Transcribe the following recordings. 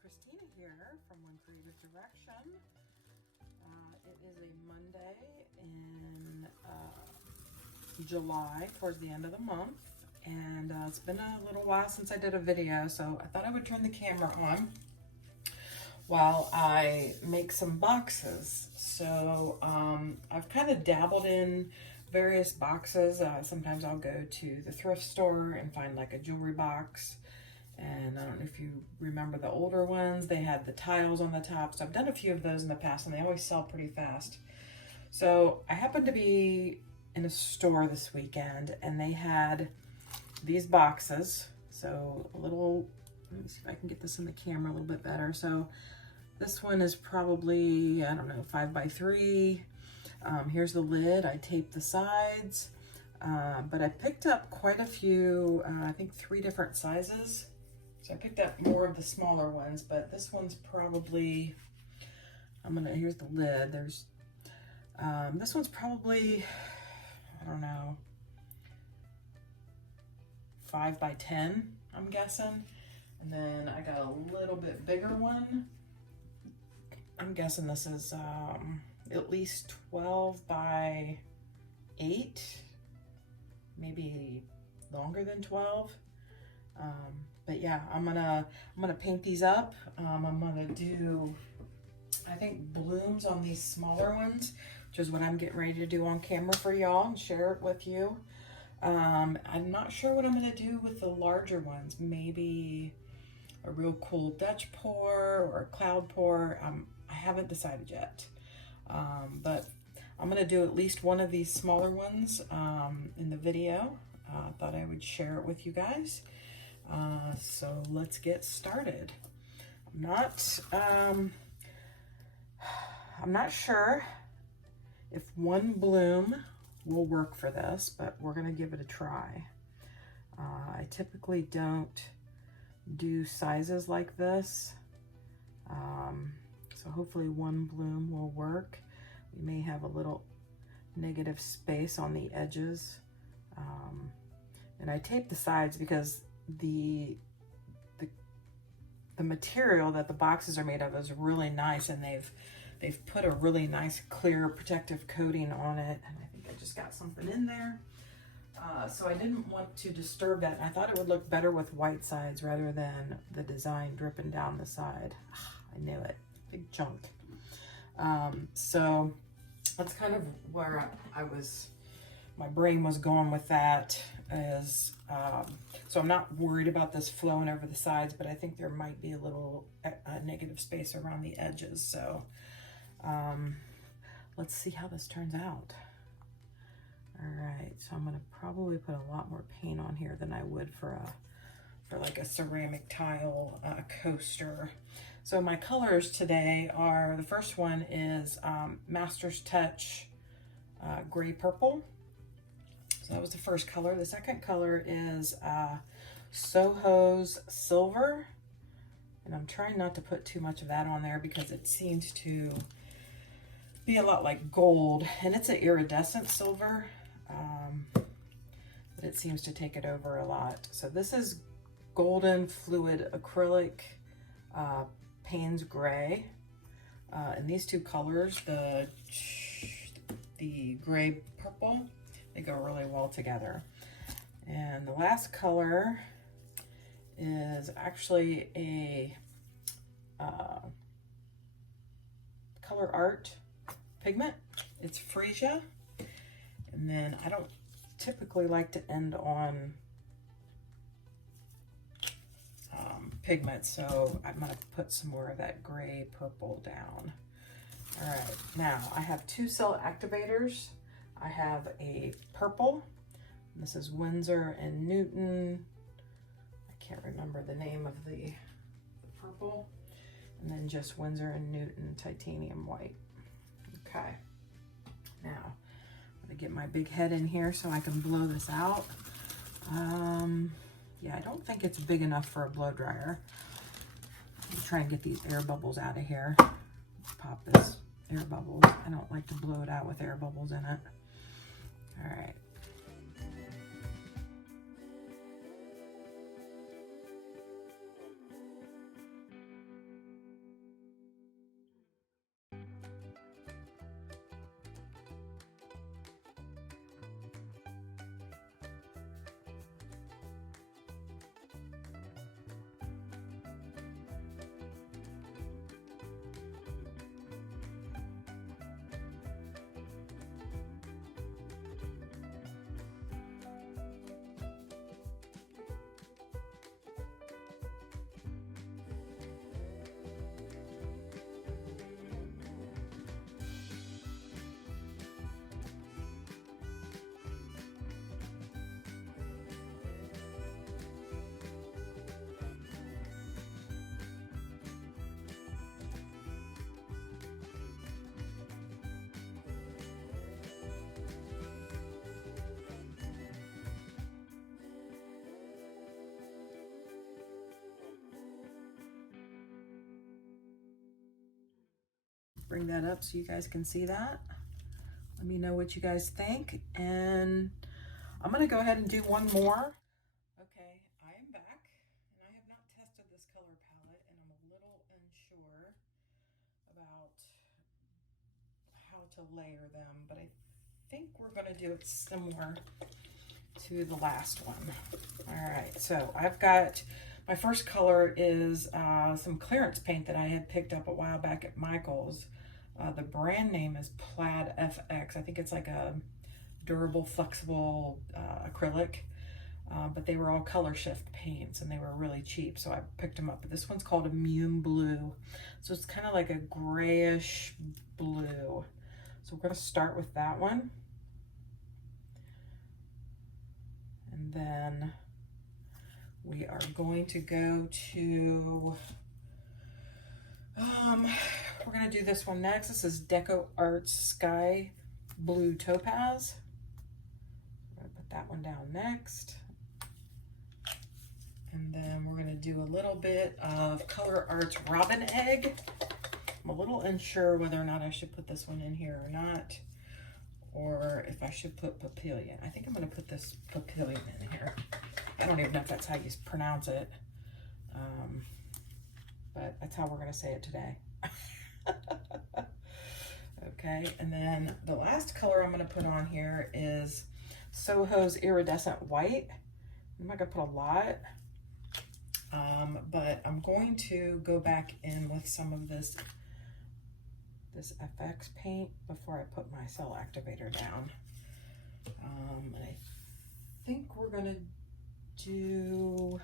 Christina here from One Creative Direction. It is a Monday in July, towards the end of the month, and it's been a little while since I did a video, so I thought I would turn the camera on while I make some boxes. So I've kind of dabbled in various boxes. Sometimes I'll go to the thrift store and find like a jewelry box. And I don't know if you remember the older ones, they had the tiles on the top. So I've done a few of those in the past and they always sell pretty fast. So I happened to be in a store this weekend and they had these boxes. So a little, let me see if I can get this in the camera a little bit better. So this one is probably, I don't know, 5 by 3. Here's the lid. I taped the sides, but I picked up quite a few, I think 3 different sizes. So I picked up more of the smaller ones, but this one's probably, here's the lid. There's, this one's probably, I don't know, 5 by 10, I'm guessing. And then I got a little bit bigger one. I'm guessing this is at least 12 by 8, maybe longer than 12. But yeah, I'm gonna paint these up. I'm gonna do, I think, blooms on these smaller ones, which is what I'm getting ready to do on camera for y'all and share it with you. I'm not sure what I'm gonna do with the larger ones. Maybe a real cool Dutch pour or a cloud pour. I haven't decided yet. But I'm gonna do at least one of these smaller ones in the video. Thought I would share it with you guys. So let's get started. I'm not sure if one bloom will work for this, but we're gonna give it a try. I typically don't do sizes like this. So hopefully one bloom will work. We may have a little negative space on the edges. And I tape the sides because the material that the boxes are made of is really nice, and they've put a really nice clear protective coating on it. And I think I just got something in there. So I didn't want to disturb that. I thought it would look better with white sides rather than the design dripping down the side. I knew it, big chunk. So that's kind of where my brain was going with that is, so I'm not worried about this flowing over the sides, but I think there might be a little negative space around the edges. So let's see how this turns out. All right, so I'm gonna probably put a lot more paint on here than I would for like a ceramic tile coaster. So my colors today are, the first one is Master's Touch Gray Purple. So that was the first color. The second color is Soho's Silver. And I'm trying not to put too much of that on there because it seems to be a lot like gold. And it's an iridescent silver, but it seems to take it over a lot. So this is Golden Fluid Acrylic Payne's Gray. And these two colors, the gray purple, they go really well together. And the last color is actually a Color Art pigment. It's Freesia. And then I don't typically like to end on pigment, so I'm gonna put some more of that gray purple down. All right, now I have 2 cell activators. I have a purple. This is Winsor and Newton. I can't remember the name of the purple. And then just Winsor and Newton titanium white. Okay. Now, I'm gonna get my big head in here so I can blow this out. Yeah, I don't think it's big enough for a blow dryer. I'm trying to get these air bubbles out of here. Pop this air bubbles. I don't like to blow it out with air bubbles in it. All right. bring that up so you guys can see that. Let me know what you guys think. And I'm gonna go ahead and do one more. Okay, I am back, and I have not tested this color palette, and I'm a little unsure about how to layer them, but I think we're gonna do it similar to the last one. All right, so I've got, my first color is some clearance paint that I had picked up a while back at Michael's. The brand name is Plaid FX. I think it's like a durable, flexible acrylic, but they were all color shift paints and they were really cheap, so I picked them up. But this one's called Immune Blue. So it's kind of like a grayish blue. So we're gonna start with that one. And then we are going to go to, we're gonna do this one next. This is Deco Arts Sky Blue Topaz. I'm gonna put that one down next. And then we're gonna do a little bit of Color Arts Robin Egg. I'm a little unsure whether or not I should put this one in here or not, or if I should put Papillion. I think I'm gonna put this Papillion in here. I don't even know if that's how you pronounce it, but that's how we're gonna say it today. Okay, and then the last color I'm gonna put on here is Soho's Iridescent White. I'm not gonna put a lot, but I'm going to go back in with some of this FX paint before I put my cell activator down. And I think we're gonna do,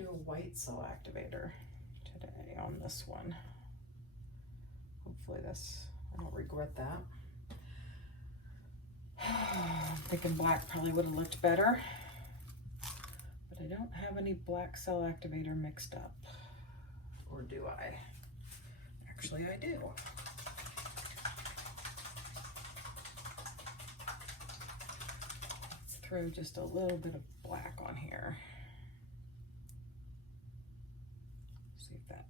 a white cell activator today on this one. Hopefully I don't regret that. I'm thinking black probably would have looked better, but I don't have any black cell activator mixed up. Or do I? Actually, I do. Let's throw just a little bit of black on here. See if that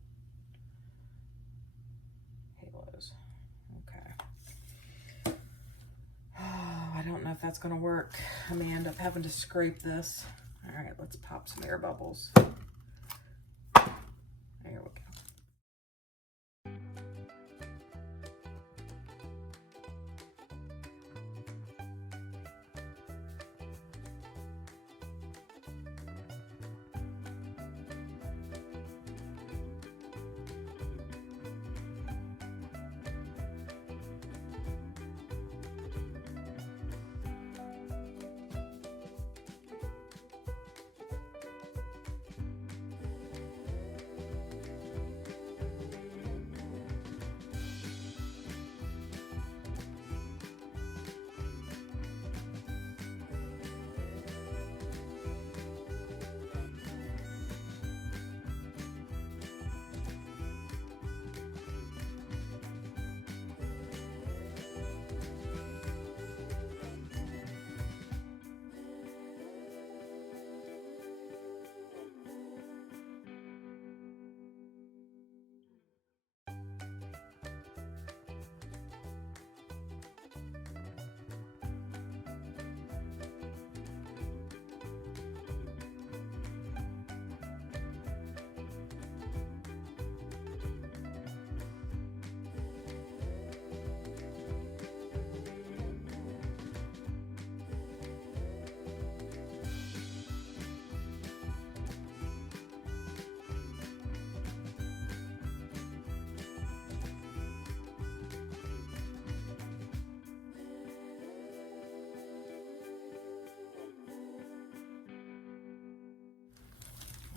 halos. Okay. Oh, I don't know if that's gonna work. I may end up having to scrape this. All right, let's pop some air bubbles. There we go.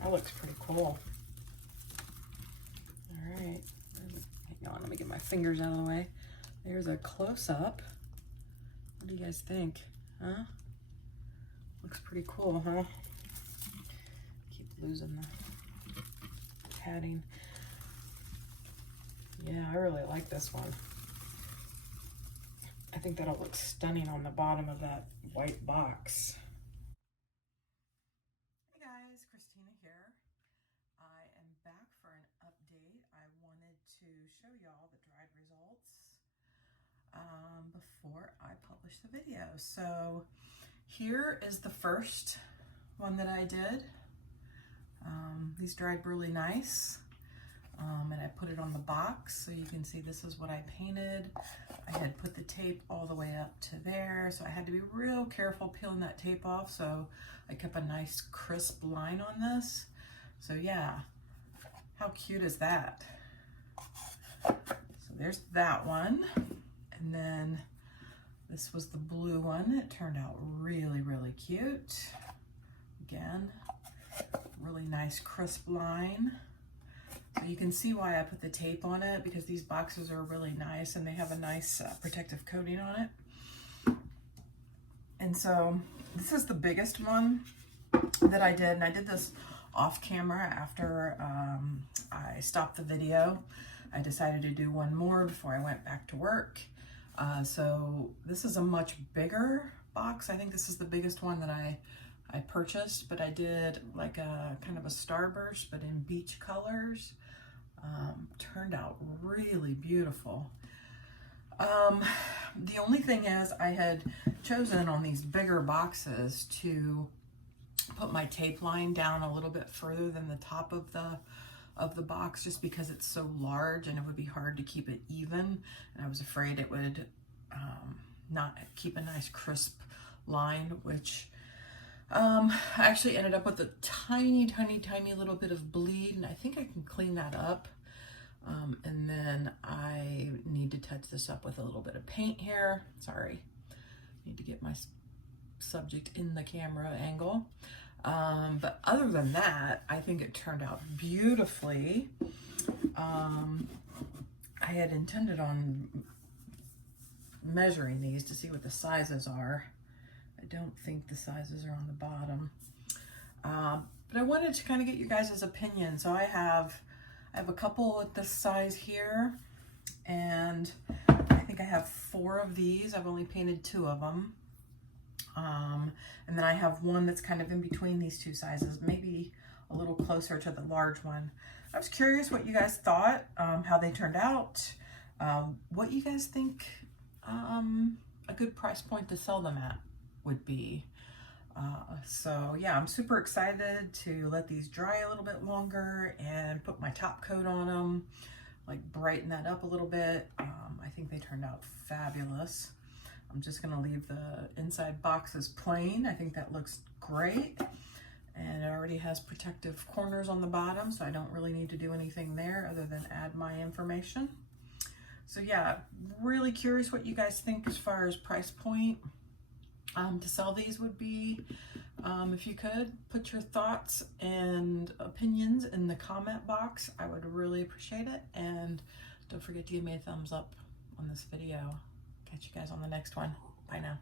That looks pretty cool. All right, hang on, let me get my fingers out of the way. There's a close-up. What do you guys think? Huh? Looks pretty cool, huh? Keep losing the padding. Yeah, I really like this one. I think that'll look stunning on the bottom of that white box. before I publish the video. So here is the first one that I did. These dried really nice. And I put it on the box so you can see this is what I painted. I had put the tape all the way up to there, so I had to be real careful peeling that tape off, so I kept a nice crisp line on this. So yeah, how cute is that? So there's that one. And then this was the blue one. It turned out really, really cute. Again, really nice crisp line. So you can see why I put the tape on it, because these boxes are really nice and they have a nice protective coating on it. And so this is the biggest one that I did, and I did this off camera after I stopped the video. I decided to do one more before I went back to work. So this is a much bigger box. I think this is the biggest one that I purchased, but I did like a kind of a starburst, but in beach colors. Turned out really beautiful. The only thing is I had chosen on these bigger boxes to put my tape line down a little bit further than the top of the box, just because it's so large and it would be hard to keep it even, and I was afraid it would not keep a nice crisp line, which I actually ended up with a tiny little bit of bleed, and I think I can clean that up. And then I need to touch this up with a little bit of paint here. Sorry, need to get my subject in the camera angle. But other than that, I think it turned out beautifully. I had intended on measuring these to see what the sizes are. I don't think the sizes are on the bottom. But I wanted to kind of get you guys' opinion. So I have a couple at this size here, and I think I have 4 of these. I've only painted 2 of them. And then I have one that's kind of in between these 2 sizes, maybe a little closer to the large one. I was curious what you guys thought, how they turned out, what you guys think a good price point to sell them at would be. So yeah, I'm super excited to let these dry a little bit longer and put my top coat on them, like brighten that up a little bit. I think they turned out fabulous. I'm just gonna leave the inside boxes plain. I think that looks great. And it already has protective corners on the bottom, so I don't really need to do anything there other than add my information. So yeah, really curious what you guys think as far as price point to sell these would be. If you could put your thoughts and opinions in the comment box, I would really appreciate it. And don't forget to give me a thumbs up on this video. Catch you guys on the next one. Bye now.